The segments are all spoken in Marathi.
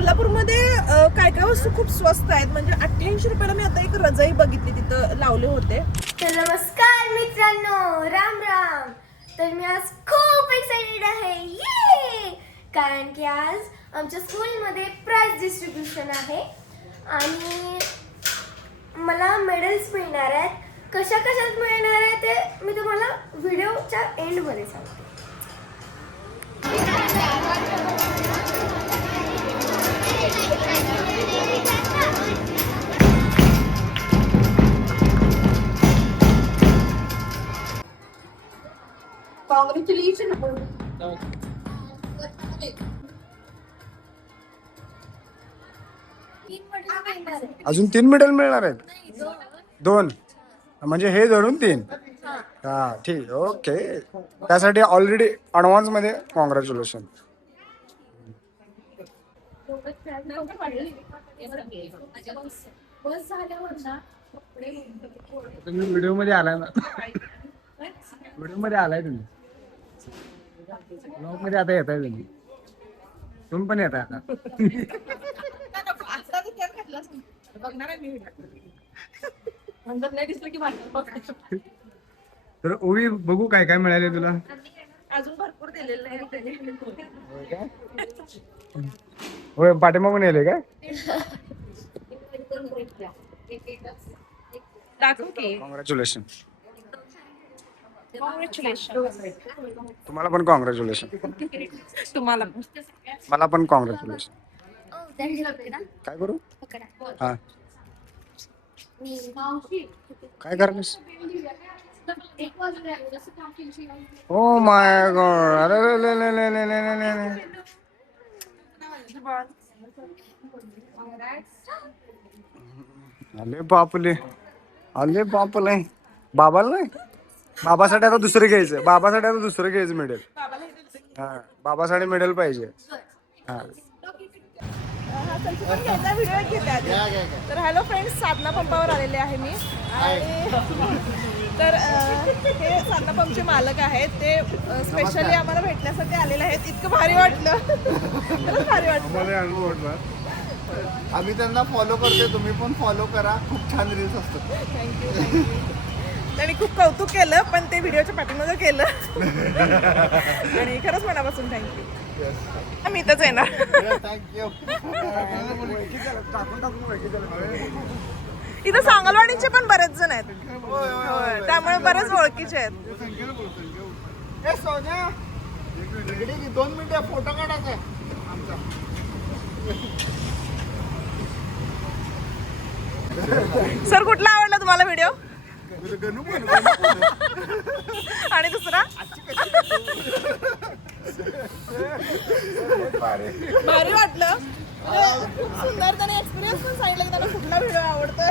कोल्हापूरमध्ये काय काय वस्तू खूप स्वस्त आहेत. म्हणजे 88 रुपयाला मी आता एक रजाई बघितली, तिथं लावले होते. तर नमस्कार मित्रांनो, राम राम. तर मी आज खूप एक्साइटेड आहे ये, कारण की आज आमच्या स्कूलमध्ये प्राइज डिस्ट्रीब्युशन आहे आणि मला मेडल्स मिळणार आहेत. कशा कशात मिळणार आहे ते मी तुम्हाला व्हिडिओच्या एंडमध्ये सांगते. अजून 3 मेडल मिळणार आहेत. 2 म्हणजे हे धरून 3. हा ठीक, ओके. त्यासाठी ऑलरेडी ॲडव्हान्स मध्ये कॉंग्रॅच्युलेशन. तुम्ही व्हिडिओ मध्ये आलाय ना, व्हिडिओ मध्ये आलाय तुम्ही, ब्लॉग मध्ये आता येताय तुम्ही पण येताय आता. तर ओवी बघू काय काय मिळाले तुला. अजून भरपूर दिलेलं आहे. होय, पाठीमागून येले काय. कॉंग्रॅच्युलेशन. तुम्हाला पण कॉंग्रॅच्युलेशन. तुम्हाला मला पण कॉंग्रॅच्युलेशन. काय करू. हा काय करायस. Oh my God. अरे बापले, अरे बापले. बाबाला नाही, बाबासाठी आता दुसरं घ्यायचं. बाबासाठी आता दुसरं घ्यायचं मेडल. हा, बाबासाठी मेडल पाहिजे. हा तर हॅलो फ्रेंड्स, साधना पंपावर आलेले आहे मी. आणि तर हे साधना पंपचे मालक आहेत. ते स्पेशली आम्हाला भेटण्यासाठी आलेले आहेत. इतकं भारी वाटलं, खरंच भारी वाटलं. आम्ही त्यांना फॉलो करते, तुम्ही पण फॉलो करा. खूप छान रील्स असतात. थँक्यू. त्यांनी खूप कौतुक केलं, पण ते व्हिडिओच्या पाठीमागे केलं. आणि खरंच मनापासून थँक्यू. आम्ही इथंच येणार. थँक्यू. इथं सांगलवाडीचे पण बरेच जण आहेत. होय, त्यामुळे बरेच ओळखीचे आहेत. ए सोन्या, इकडे 2 मिनिटं फोटो काढायचा आमचा. सर, कुठला आवडला तुम्हाला व्हिडिओ. आणि दुसरा भारी वाटलं. खूप सुंदर त्याने एक्सपिरियन्स पण सांगितलं की त्यांना कुठला व्हिडिओ आवडतोय.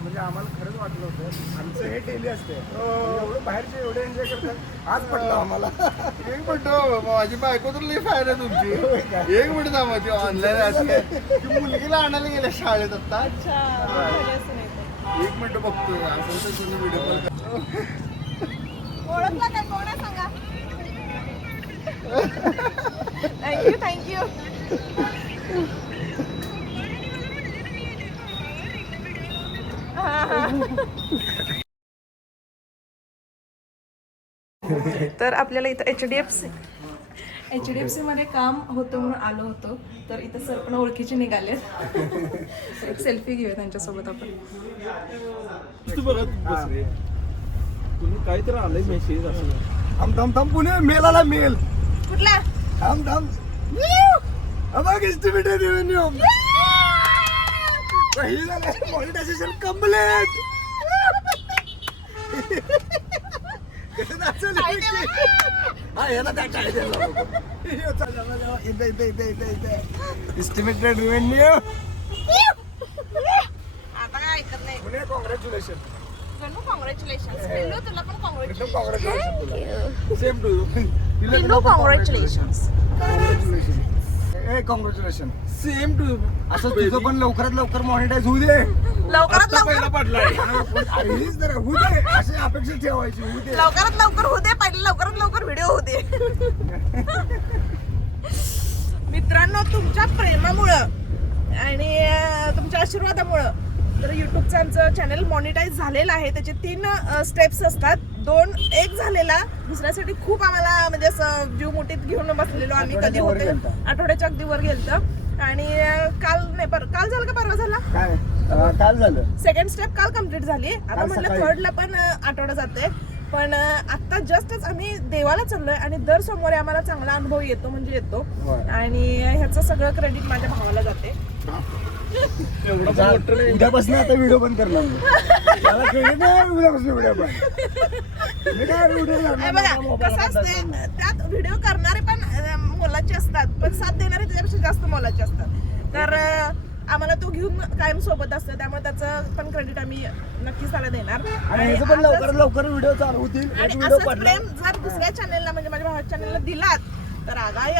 म्हणजे आम्हाला खरंच वाटलं होतं आमचं हे डेली असते. एवढं बाहेरचे एवढे एन्जॉय करतात. आज पडलं आम्हाला. एक मिनिट, माझी बायको तर लई फायर आहे तुमची. एक मिनिट थांबायची. ऑनलाईन असते की मुलगीला आणायला गेल्या शाळेत आता. एक मिनिट बघतो असं तर तुम्ही व्हिडिओ कॉल करा. ओळखला काय, कोण आहे सांगा. Thank you thank you. तर आपल्याला इथं HDFC मध्ये काम होतं म्हणून आलो होतो. तर इथं सर पण ओळखीचे निघाले. एक सेल्फी घेऊया त्यांच्यासोबत आपण. तुम्ही काहीतरी आलंय मेसेज असं. थांब पुणे मेल आला. मेल कुठला. थांब बघ estimated revenue monetisation complete. Estimated revenue. आता काय ऐकत नाही. पुणे कॉंग्रॅच्युलेशन. कॉंग्रॅच्युलेशन. तुला पण congratulation. Congratulation. Same to you. Congratulation. Congratulation. Same to. असं तुझं पण लवकरात लवकर मॉनिटाईज होऊ दे. लवकरात लवकर पडलाय. होऊ दे अशी अपेक्षा ठेवायची. होऊ दे लवकरात लवकर होऊ दे. पहिले लवकरात लवकर व्हिडिओ होऊ दे. मित्रांनो तुमच्या प्रेमामुळं आणि तुमच्या आशीर्वादामुळं तर युट्यूबचं आमचं चॅनल मॉनिटाईज झालेलं आहे. त्याचे 3 स्टेप्स असतात. 2 एक झालेला, दुसऱ्यासाठी खूप आम्हाला म्हणजे असं जीव मुठीत घेऊन बसलेलो आम्ही. कधी होते आठवड्याच्या अगदी वर गेलतं आणि काल झालं का परवा झाला काय काल झालं. सेकंड स्टेप काल कम्प्लीट झाली. आता म्हटलं थर्डला पण आठवडा जाते. पण आता जस्टच आम्ही देवाला चाललोय आणि दर सोमवारी आम्हाला चांगला अनुभव येतो म्हणजे येतो. आणि ह्याचं सगळं क्रेडिट माझ्या भावाला जाते. उद्यापासून आता व्हिडिओ बंद करणार मला credit नाही, उद्यापासून व्हिडिओ बंद. मी काय व्हिडिओ बघा कसं असते, त्यात व्हिडिओ करणारे पण मोलाचे असतात, पण साथ देणारे त्याच्यापेक्षा जास्त मोलाचे असतात. तर आम्हाला तो घेऊन कायम सोबत असतो, त्यामुळे त्याचं पण क्रेडिट आम्ही नक्कीच त्याला देणार. आणि पण लवकर लवकर व्हिडिओ चालू होतील. आणि असंच प्रेम जर दुसऱ्या चॅनेलला म्हणजे माझ्या भावाच्या चॅनेलला दिलात तर आगाय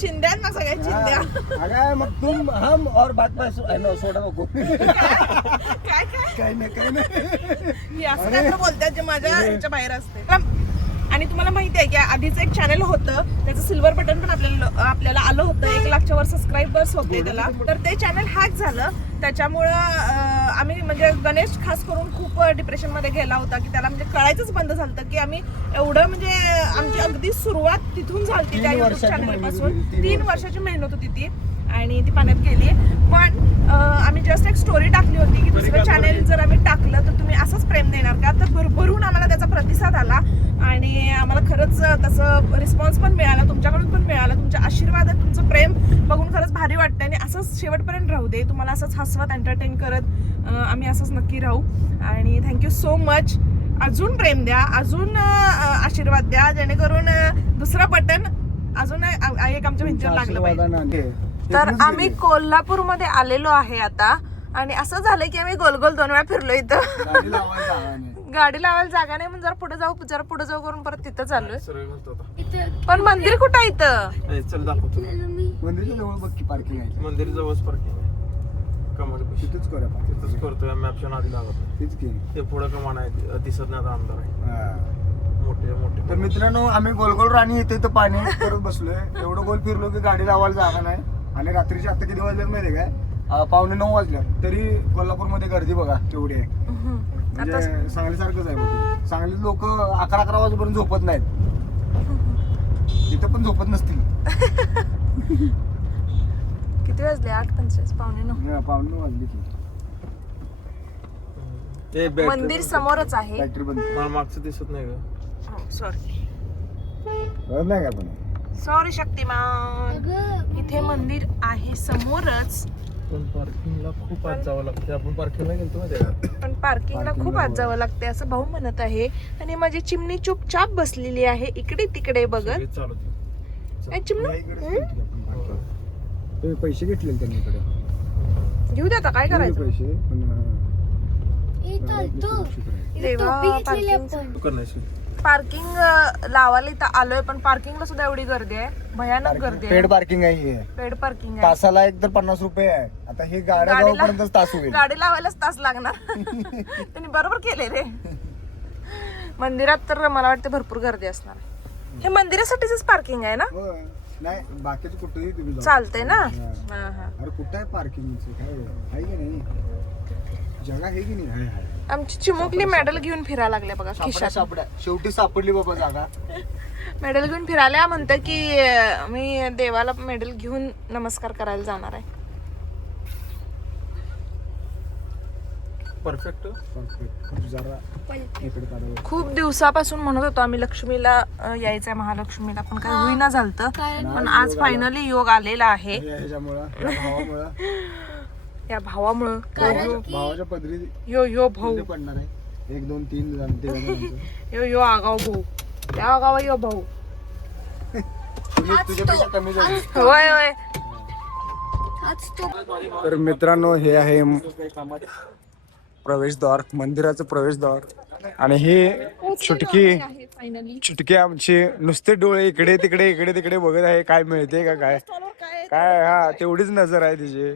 चिंध्यात ना सगळ्या चिंध्या. अगं मग तुम हम और बात सोडा नको. काय काही नाही मी असं काय तर बोलतात जे माझ्या ह्याच्या बाहेर असते. आणि तुम्हाला माहिती आहे की आधीच एक चॅनल होतं, त्याचं सिल्वर बटन पण आपल्याला आलं होतं. 1 लाखच्या वर सबस्क्रायबर्स होते त्याला. तर ते चॅनल हॅक झालं. त्याच्यामुळं आम्ही म्हणजे गणेश खास करून खूप डिप्रेशनमध्ये गेला होता की त्याला म्हणजे कळायचंच बंद झालं की आम्ही एवढं म्हणजे आमची अगदी सुरुवात तिथून झाली त्या युट्यूब चॅनलपासून. 3 वर्षाची मेहनत होती ती आणि ती पाण्यात गेली. पण आम्ही जस्ट एक स्टोरी टाकली होती की दुसरं चॅनल जर आम्ही टाकलं तर तुम्ही असंच प्रेम देणार का. तर भरभरून आम्हाला त्याचा प्रतिसाद आला आणि आम्हाला खरंच तसं रिस्पॉन्स पण मिळाला, तुमच्याकडून पण मिळाला. तुमच्या आशीर्वादात तुमचं प्रेम बघून खरंच भारी वाटतं आणि असंच शेवटपर्यंत राहू दे. तुम्हाला असंच हसवत एंटरटेन करत आम्ही असंच नक्की राहू. आणि थँक्यू सो मच. अजून प्रेम द्या, अजून आशीर्वाद द्या, जेणेकरून दुसरं बटन अजून एक आमच्या भिंतीवर लागलं पाहिजे. तर आम्ही कोल्हापूरमध्ये आलेलो आहे आता आणि असं झालं की आम्ही गोल गोल 2 वेळा फिरलो इथं. गाडी लावायला जागा नाही म्हणून जरा पुढे जाऊ करून परत तिथं चाललोय. पण मंदिर कुठं आहे इथं? चल दाखवतो. मंदिरच्या जवळ बघ की पार्किंग आहे. मंदिर जवळच पार्किंग आहे. कमाल तिथेच करूया तिथंच करतोय. मॅपच्या नादी लागत तेच की. ते पुढं कमान आहे, दिसत नाही आता अंधार आहे. मोठे मोठे. तर मित्रांनो आम्ही गोलगोल राणी इथे पाणी करत बसलोय. एवढं गोल फिरलो की गाडी लावायला जागा नाही. आणि रात्रीचे आता किती वाजले माहिती काय? 8:45 वाजल्या तरी कोल्हापूरमध्ये गर्दी बघा तेवढी आहे. म्हणजे सांगलीसारखंच आहे बघ. सांगली लोक 11 वाजेपर्यंत झोपत नाहीत. इथं पण झोपत नसतील. किती वाजले? 8:45, 8:45. 8:45 वाजली की. मंदिर समोरच आहे. बॅटरी बंद. मला मागचं दिसत नाही का? सॉरी कळत नाही का पण? सॉरी शक्तिमान. इथे मंदिर आहे समोरच. पण पार्किंगला खूप आत जावं लागतं. आपण पार्किंगला गेलतो माहिती का? पण पार्किंगला खूप आत जावं लागते असं भाऊ म्हणत आहे. आणि माझी चिमणी चुपचाप बसलेली आहे इकडे तिकडे बघत. चालू काय चिमणी पैसे घेतले त्यांनी इकडे. घेऊ दे आता काय करायचं. पैसे पार्किंग लावायला इथं आलोय पण पार्किंगला सुद्धा एवढी गर्दी आहे, भयानक गर्दी आहे. पेड पार्किंग आहे. पेड पार्किंग आहे. तासाला एक तर 50 रुपये आहे. आता हे गाड्या जाऊपर्यंत तास होईल. गाडी लावायलाच तास लागणार. त्यांनी बरोबर केले रे. मंदिरात तर मला वाटतं भरपूर गर्दी असणार. हे मंदिरासाठीच पार्किंग आहे ना? नाही बाकीच कुठेही तुम्ही चालतंय ना. अरे कुठं आहे पार्किंग? काय आहे की नाही? जगा आहे की नाही? आमची चिमुकली मेडल घेऊन फिरायला लागले बघा खिशात. शेवटी सापडली बाबा जागा. मेडल घेऊन फिरायला म्हणतं की मी देवाला मेडल घेऊन नमस्कार करायला जाणार आहे. परफेक्ट. जरा इकडे काढू. खूप दिवसापासून म्हणत होतो आम्ही लक्ष्मीला यायचंय, महालक्ष्मीला, पण काय होईना झालतं. पण आज फायनली योग आलेला आहे या भावामुळं. भावाच्या पदरी यो भाऊ पडणार आहे. 1 2 3 यो आगाव भाऊ. त्या आगाव यो भाऊ. तुझ्यापेक्षा कमी झाली. होय होय. तर मित्रांनो हे आहे प्रवेशद्वार, मंदिराचं प्रवेशद्वार. आणि हे चुटकी आमची नुसते डोळे इकडे तिकडे बघत आहे काय मिळते का काय काय. हा तेवढीच नजर आहे तिची.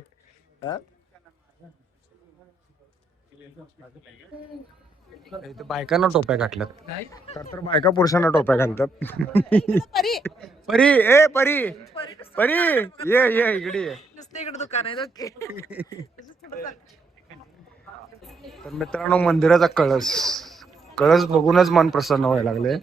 इथे बायकांना टोप्या घातल्यात तर बायका पुरुषांना टोप्या घालतात. परी परी ए परी परी ये ये इकडे ये. नुसतं इकडे दुकान आहे ओके. तर मित्रांनो मंदिराचा कळस कळस बघूनच मन प्रसन्न व्हायला लागले.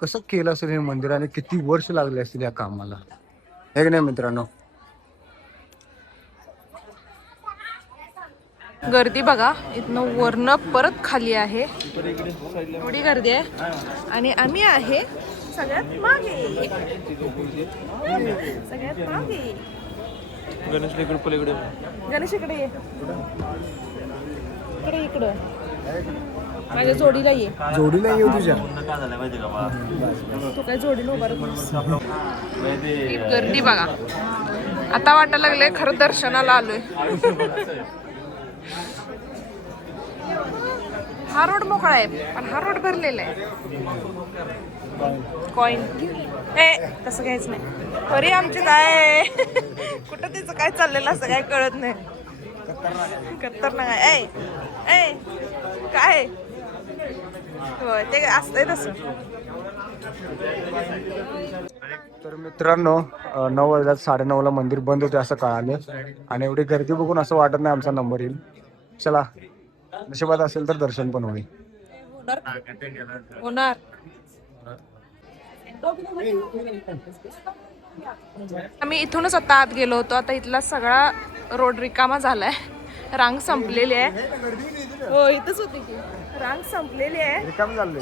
कसं केलं असेल हे मंदिर आणि किती वर्ष लागले असतील या कामाला, हे की नाही मित्रांनो. गर्दी बघा इथनं वरनं परत खाली आहे एवढी गर्दी आहे आणि आम्ही आहे सगळ्यात मागे. सगळ्यात मागे. गणेश इकडे पलीकडे. गणेश इकडे ये. इकडे इकडं माझ्या जोडीला ये. जोडीला येऊ तुझ्या. तू काय जोडीला उभा गर्दी बघा. आता वाटायला लागलंय खरं दर्शनाला आलोय. हा रोड मोकळा आहे पण हा रोड भरलेला आहे. कॉइन ए तसं घ्यायचं नाही. अरे आमचे काय कुठं तिचं काय चाललेलं असं काय कळत नाही. खतरनाक आहे. ए काय होय ते असतंय तसं. तर मित्रांनो 9 वाजता 9:30 मंदिर बंद होते असं कळालं आणि एवढी गर्दी बघून असं वाटत नाही आमचा नंबर येईल. चला नशिबात असेल तर दर्शन पण होईल. होणार. आम्ही इथूनच आता आत गेलो होतो. आता इथला सगळा रोड रिकामा झालाय. रांग संपलेली आहे. हो इथंच होती की रांग संपलेली आहे. रिकाम झाले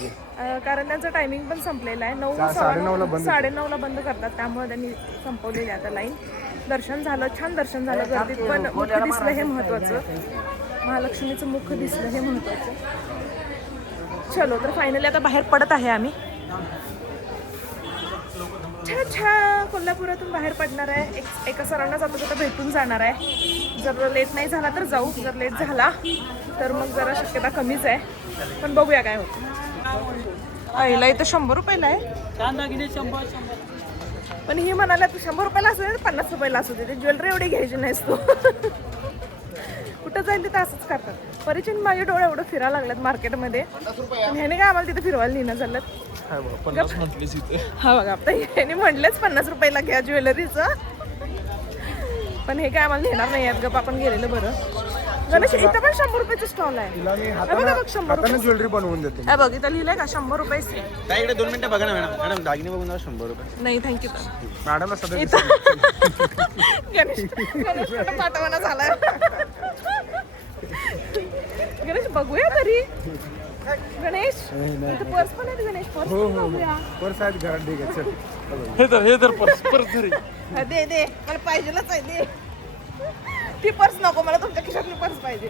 कारण त्यांचं टायमिंग पण संपलेलं आहे. 9:30ला बंद करतात त्यामुळे त्यांनी संपवलेली आहे आता लाईन. दर्शन झालं छान दर्शन झालं. गर्दीत पण मुख दिसलं हे महत्वाचं. महालक्ष्मीचं मुख दिसलं हे महत्वाचं. चलो तर फायनली आता बाहेर पडत आहे आम्ही. छा कोल्हापुरातून बाहेर पडणार आहे. एका सरांना जाता जाता भेटून जाणार आहे. जर लेट नाही झाला तर जाऊ. जर लेट झाला तर मग जरा शक्यता कमीच आहे पण बघूया काय होतं. आईला इथं 100 रुपयाला आहे पण ही म्हणाला तू 100 रुपयाला असू दे 50 रुपयाला असू दे. ज्वेलरी एवढी घ्यायची नाहीस तू. कुठं जाईल तिथं असंच करतात. परिचय माझे डोळे एवढं फिरायला लागलेत मार्केटमध्ये पण ह्याने काय आम्हाला तिथे फिरवायला नेणं झालं. 50 म्हटलीस इथे. हा बघा आता ह्याने म्हटलेच 50 रुपयाला घ्या ज्वेलरीचं पण हे काय आम्हाला नेणार नाही आहेत. गप आपण गेलेलं बरं. गणेश इथं पण 100 रुपयाचं स्टॉल आहे. बघा बघ 100 रुपये ज्वेलरी बनवून देते. हे बघ इथं लिहिलंय का 100 रुपये. इकडे 2 मिनिटं बघा ना मॅडम. मॅडम दागिने बघून 100 रुपये. नाही थँक्यू. मॅडमला सध्या गणेश पाठवणा झालाय. गणेश बघूया तरी. गणेश इथं पर्स पण आहे. गणेश पर्स बघूया. पर्स आहेत घरात. ठीक आहे चल. हे तर परत घरी. दे दे मला पाहिजेलच आहे. दे ती पर्स नको मला तुमच्या खिशातली पर्स पाहिजे.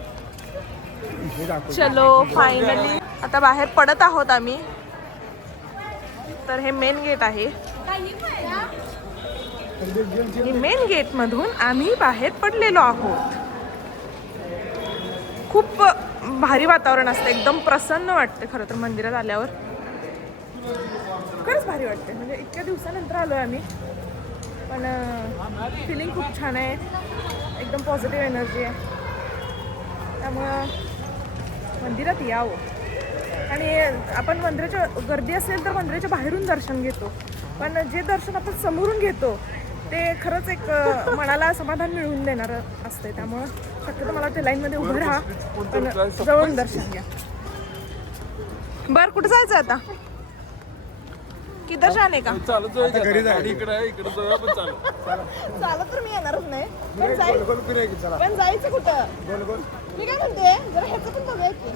चलो फायनली आता बाहेर पडत आहोत आम्ही. तर हे मेन गेट आहे. मेन गेट मधून आम्ही बाहेर पडलेलो आहोत. खूप भारी वातावरण असतं. एकदम प्रसन्न वाटते खरं तर मंदिरात आल्यावर. खरंच भारी वाटते. म्हणजे इतक्या दिवसानंतर आलो आहे आम्ही पण फिलिंग खूप छान आहे. एकदम पॉझिटिव्ह एनर्जी आहे. त्यामुळं मंदिरात यावं. आणि आपण मंदिराच्या गर्दी असेल तर मंदिराच्या बाहेरून दर्शन घेतो पण जे दर्शन आपण समोरून घेतो ते खरंच एक मनाला समाधान मिळवून देणारं असते. त्यामुळं शक्यतो मला ते लाईनमध्ये उभं राहा पण जवळून दर्शन घ्या. बरं कुठं जायचं आता. किधर जाणे का. चालत घरी जायचं. इकडे जाऊया पण चालत तर मी येणारच नाही पण जायचं कुठं. मी काय म्हणते जरा ह्याचं पण बघूया की.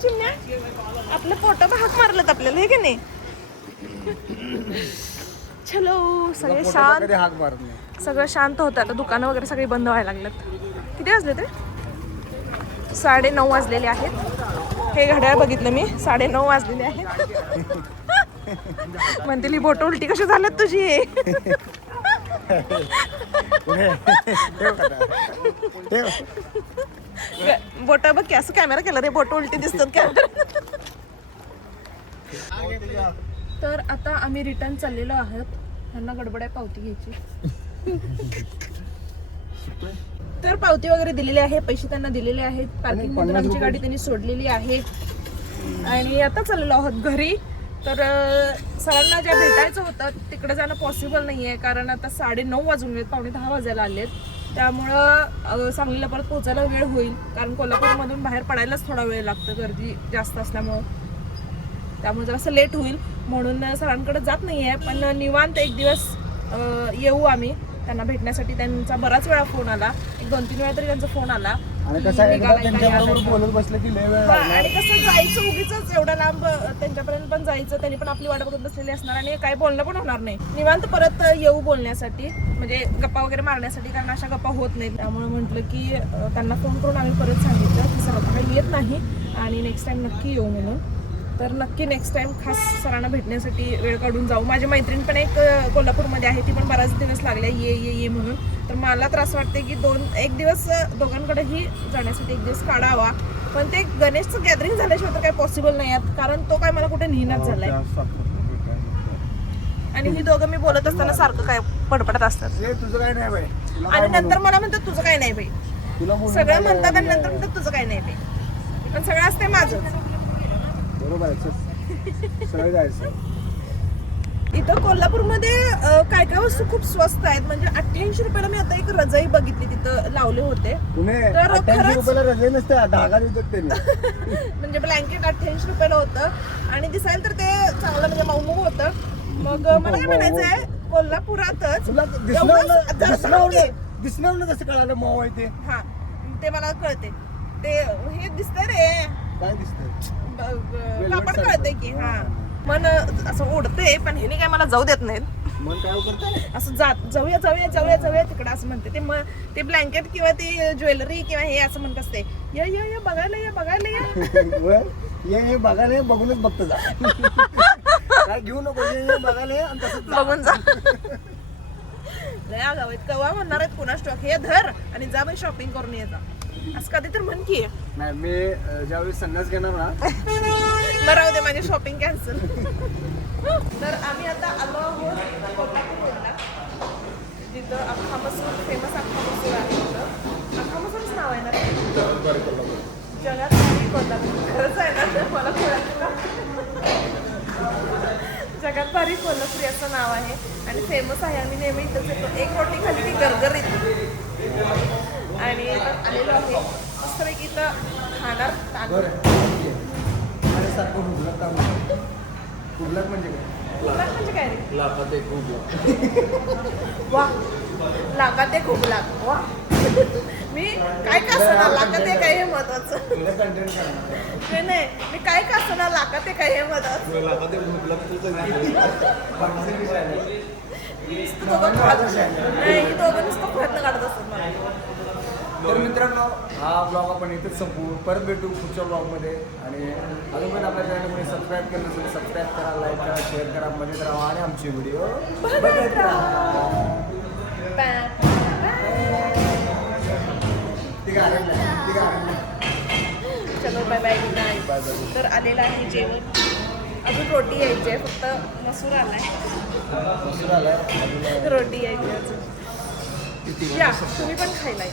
चिमण्या आपले फोटो हाक मारलेत आपल्याला हे की नाही. चलो सगळे शांत. हाक मारत नाही. सगळं शांत होतं. आता दुकानं वगैरे सगळी बंद व्हायला लागलेत. किती वाजले ते 9:30 वाजलेले आहेत. हे घड्याळ बघितलं मी 9:30 वाजलेले आहेत. म्हणते ही बोट उलटी कशी झाल्यात तुझी. ठेव. बोट बघ की असं कॅमेरा केला रे बोट उलटी दिसतात कॅमेरा. तर आता आम्ही रिटर्न चाललेलो आहोत. ह्यांना गडबड आहे पावती घ्यायची. तर पावती वगैरे दिलेली आहे, पैसे त्यांना दिलेले आहेत. पार्किंग मधून आमची गाडी त्यांनी सोडलेली आहे आणि आता चाललेलो आहोत घरी. तर सरांना ज्या भेटायचं होतं तिकडे जाणं पॉसिबल नाही आहे, कारण आता 9:30 वाजून गेलेत, 9:45 वाजायला आलेत. त्यामुळं सांगलीला परत पोहोचायला वेळ होईल, कारण कोल्हापूरमधून बाहेर पडायलाच थोडा वेळ लागतो गर्दी जास्त असल्यामुळं. त्यामुळे जरासं लेट होईल म्हणून सरांकडे जात नाही आहे. पण निवांत एक दिवस येऊ आम्ही त्यांना भेटण्यासाठी. त्यांचा बराच वेळा फोन आला, 1-2-3 वेळा तरी त्यांचा फोन आला. आणि कसं आहे एकदा त्यांच्याबरोबर बोलत बसलं की लय वेळ लागणार. आणि कसं जायचं उगीच एवढा लांब त्यांच्यापर्यंत पण जायचं, त्यांनी पण आपली वाट बघत बसलेली असणार आणि काही बोलणं पण होणार नाही. निवांत परत येऊ बोलण्यासाठी, म्हणजे गप्पा वगैरे मारण्यासाठी, कारण अशा गप्पा होत नाहीत. त्यामुळे म्हटलं की त्यांना फोन करून आम्ही परत सांगितलं की सर आता काही येत नाही आणि नेक्स्ट टाइम नक्की येऊ म्हणून. तर नक्की नेक्स्ट टाइम खास सरांना भेटण्यासाठी वेळ काढून जाऊ. माझी मैत्रीण पण एक कोल्हापूरमध्ये आहे, ती पण बराच दिवस लागले ये म्हणून. तर मला त्रास वाटते की एक दिवस दोघांकडेही जाण्यासाठी एक दिवस काढावा. पण ते गणेशचं गॅदरिंग झाल्याशिवाय तर काही पॉसिबल नाही आहेत, कारण तो काय मला कुठे नेहनाच झालाय. आणि ही दोघं मी बोलत असताना सारखं काय पडपडत असतात. तुझं काय नाही बाई, आणि नंतर मला म्हणतात तुझं काय नाही बाई. तुला बोलणं सगळं म्हणतात आणि नंतर म्हणतात तुझं काय नाही बाई. पण सगळं असते माझं. बरोबर आहे, सरळ जायचं. इथं कोल्हापूरमध्ये काय काय वस्तू खूप स्वस्त आहेत. म्हणजे 88 रुपयाला मी आता एक रजाई बघितली, तिथं लावले होते. तुम्ही तर 88 रुपयाला रजे नसते, धागा देतात त्यांनी. म्हणजे ब्लँकेट 88 रुपयाला होतं आणि दिसायला तर ते चांगलं म्हणजे मऊ होतं. मग मला काय म्हणायचं आहे, कोल्हापुरातच तुला दिसणार कसं कळालं मऊ आहे ते? हा ते मला कळते. ते हे दिसतंय रे, काय दिसतंय? कापड कळते की. हा मन असं ओढते, पण हे काय मला जाऊ देत नाहीत. मन काय करताय असं जाऊया तिकडं असं म्हणते. ते ब्लँकेट किंवा ती ज्वेलरी किंवा हे असं म्हणत असते, ये बघायला ये बघायला ये, बघूनच बघतो जा. काय घेऊ नको, ये बघायला ये आणि तसंच बघून जा. लय गावात कवा म्हणणार आहेत कुणास ठाऊक, हे धर आणि जा बाई शॉपिंग करून ये जा, असं कधी तर म्हण की. नाही, मी ज्यावेळी संन्यास घेणार ना, बरं राहू दे, माझी शॉपिंग कॅन्सल. तर आम्ही आता आलो आहोत कोल्हापूरला, जिथं अख्खा मसूर, फेमस अख्खा मसूर आहे. तिथं अख्खा मसूरच नाव आहे ना रे? जगात भारी कोल्हापूर. खरंच आहे ना, तर मला जगात भारी कोल्हापुरी असं नाव आहे आणि फेमस आहे. आम्ही नेहमी इथंच येतो. एक रोटी खाली की गरगरीत. आणि आलेलो आहे मस्तपैकी इथं खाणार तांदूळ. कुर्लक म्हणजे काय? कुबलाक म्हणजे काय रे? लाखात एक कुबलाक. वा, लागात एक कुबलाक. वा, मी काय का असणार लागात एक आहे हे महत्वाचं. नाही, मी काय का असणार लागात एक आहे हे महत्वाचं. लाखात एक कुबलाक तुझं नाही, दोघं नुसतं प्रयत्न काढत असतात मला. तर मित्रांनो, हा ब्लॉग आपण इथेच संपू. परत भेटू पुढच्या ब्लॉगमध्ये. आणि अजून पण आपल्या चॅनलमध्ये सबस्क्राईब केलं नसेल, सबस्क्राईब करा, लाईक करा, शेअर करा, मजेत राहा आणि आमचे व्हिडिओ बघत राहा. चलो बाय बाय, गुड नाईट. तर आलेलं आहे जेवण. अजून रोटी यायची आहे, फक्त मसूर आलाय. रोटी यायची अजून. या तुम्ही पण खायला.